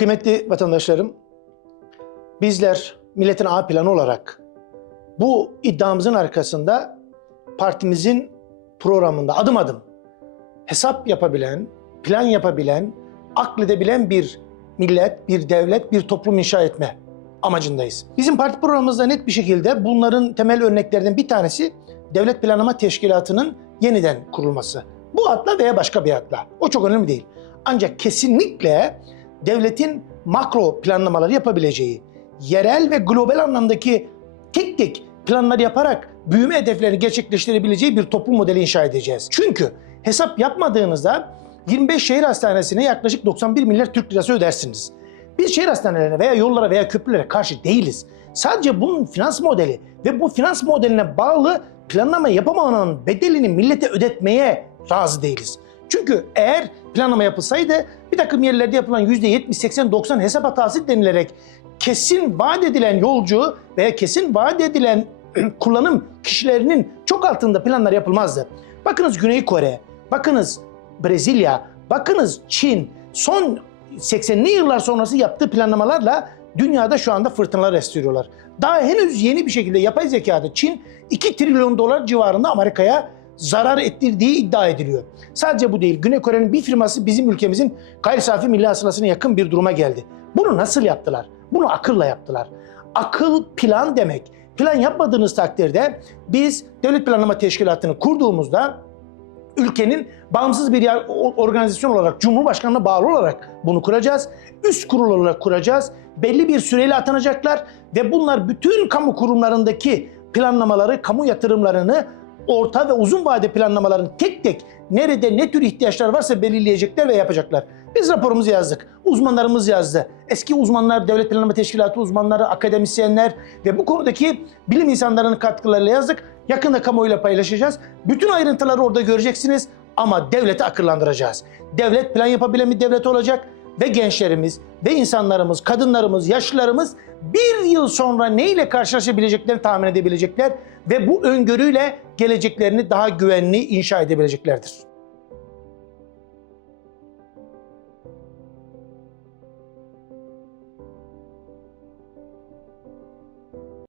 Kıymetli vatandaşlarım, bizler milletin A planı olarak bu iddiamızın arkasında partimizin programında adım adım hesap yapabilen, plan yapabilen, akledebilen bir millet, bir devlet, bir toplum inşa etme amacındayız. Bizim parti programımızda net bir şekilde bunların temel örneklerinden bir tanesi Devlet Planlama Teşkilatı'nın yeniden kurulması. Bu adla veya başka bir adla. O çok önemli değil. Ancak kesinlikle devletin makro planlamaları yapabileceği, yerel ve global anlamdaki tek tek planlar yaparak büyüme hedeflerini gerçekleştirebileceği bir toplum modeli inşa edeceğiz. Çünkü hesap yapmadığınızda 25 şehir hastanesine yaklaşık 91 milyar Türk lirası ödersiniz. Biz şehir hastanelerine veya yollara veya köprülere karşı değiliz. Sadece bunun finans modeli ve bu finans modeline bağlı planlama yapamamanın bedelini millete ödetmeye razı değiliz. Çünkü eğer planlama yapılsaydı bir takım yerlerde yapılan %70, 80, 90 hesap hatası denilerek kesin vaat edilen yolcu veya kesin vaat edilen kullanım kişilerinin çok altında planlar yapılmazdı. Bakınız Güney Kore, bakınız Brezilya, bakınız Çin son 80'li yıllar sonrası yaptığı planlamalarla dünyada şu anda fırtınalar estiriyorlar. Daha henüz yeni bir şekilde yapay zekada Çin 2 trilyon dolar civarında Amerika'ya zarar ettirdiği iddia ediliyor. Sadece bu değil. Güney Kore'nin bir firması bizim ülkemizin gayri safi milli hasılasına yakın bir duruma geldi. Bunu nasıl yaptılar? Bunu akılla yaptılar. Akıl plan demek. Plan yapmadığınız takdirde biz devlet planlama teşkilatını kurduğumuzda ülkenin bağımsız bir yer- organizasyon olarak Cumhurbaşkanı'na bağlı olarak bunu kuracağız. Üst kurul olarak kuracağız. Belli bir süreyle atanacaklar ve bunlar bütün kamu kurumlarındaki planlamaları, kamu yatırımlarını orta ve uzun vade planlamalarını tek tek nerede ne tür ihtiyaçlar varsa belirleyecekler ve yapacaklar. Biz raporumuzu yazdık. Uzmanlarımız yazdı. Eski uzmanlar, Devlet Planlama Teşkilatı uzmanları, akademisyenler ve bu konudaki bilim insanlarının katkılarıyla yazdık. Yakında kamuoyuyla paylaşacağız. Bütün ayrıntıları orada göreceksiniz ama devleti akıllandıracağız. Devlet plan yapabilen bir devlet olacak ve gençlerimiz ve insanlarımız, kadınlarımız, yaşlılarımız bir yıl sonra neyle karşılaşabileceklerini tahmin edebilecekler ve bu öngörüyle geleceklerini daha güvenli inşa edebileceklerdir.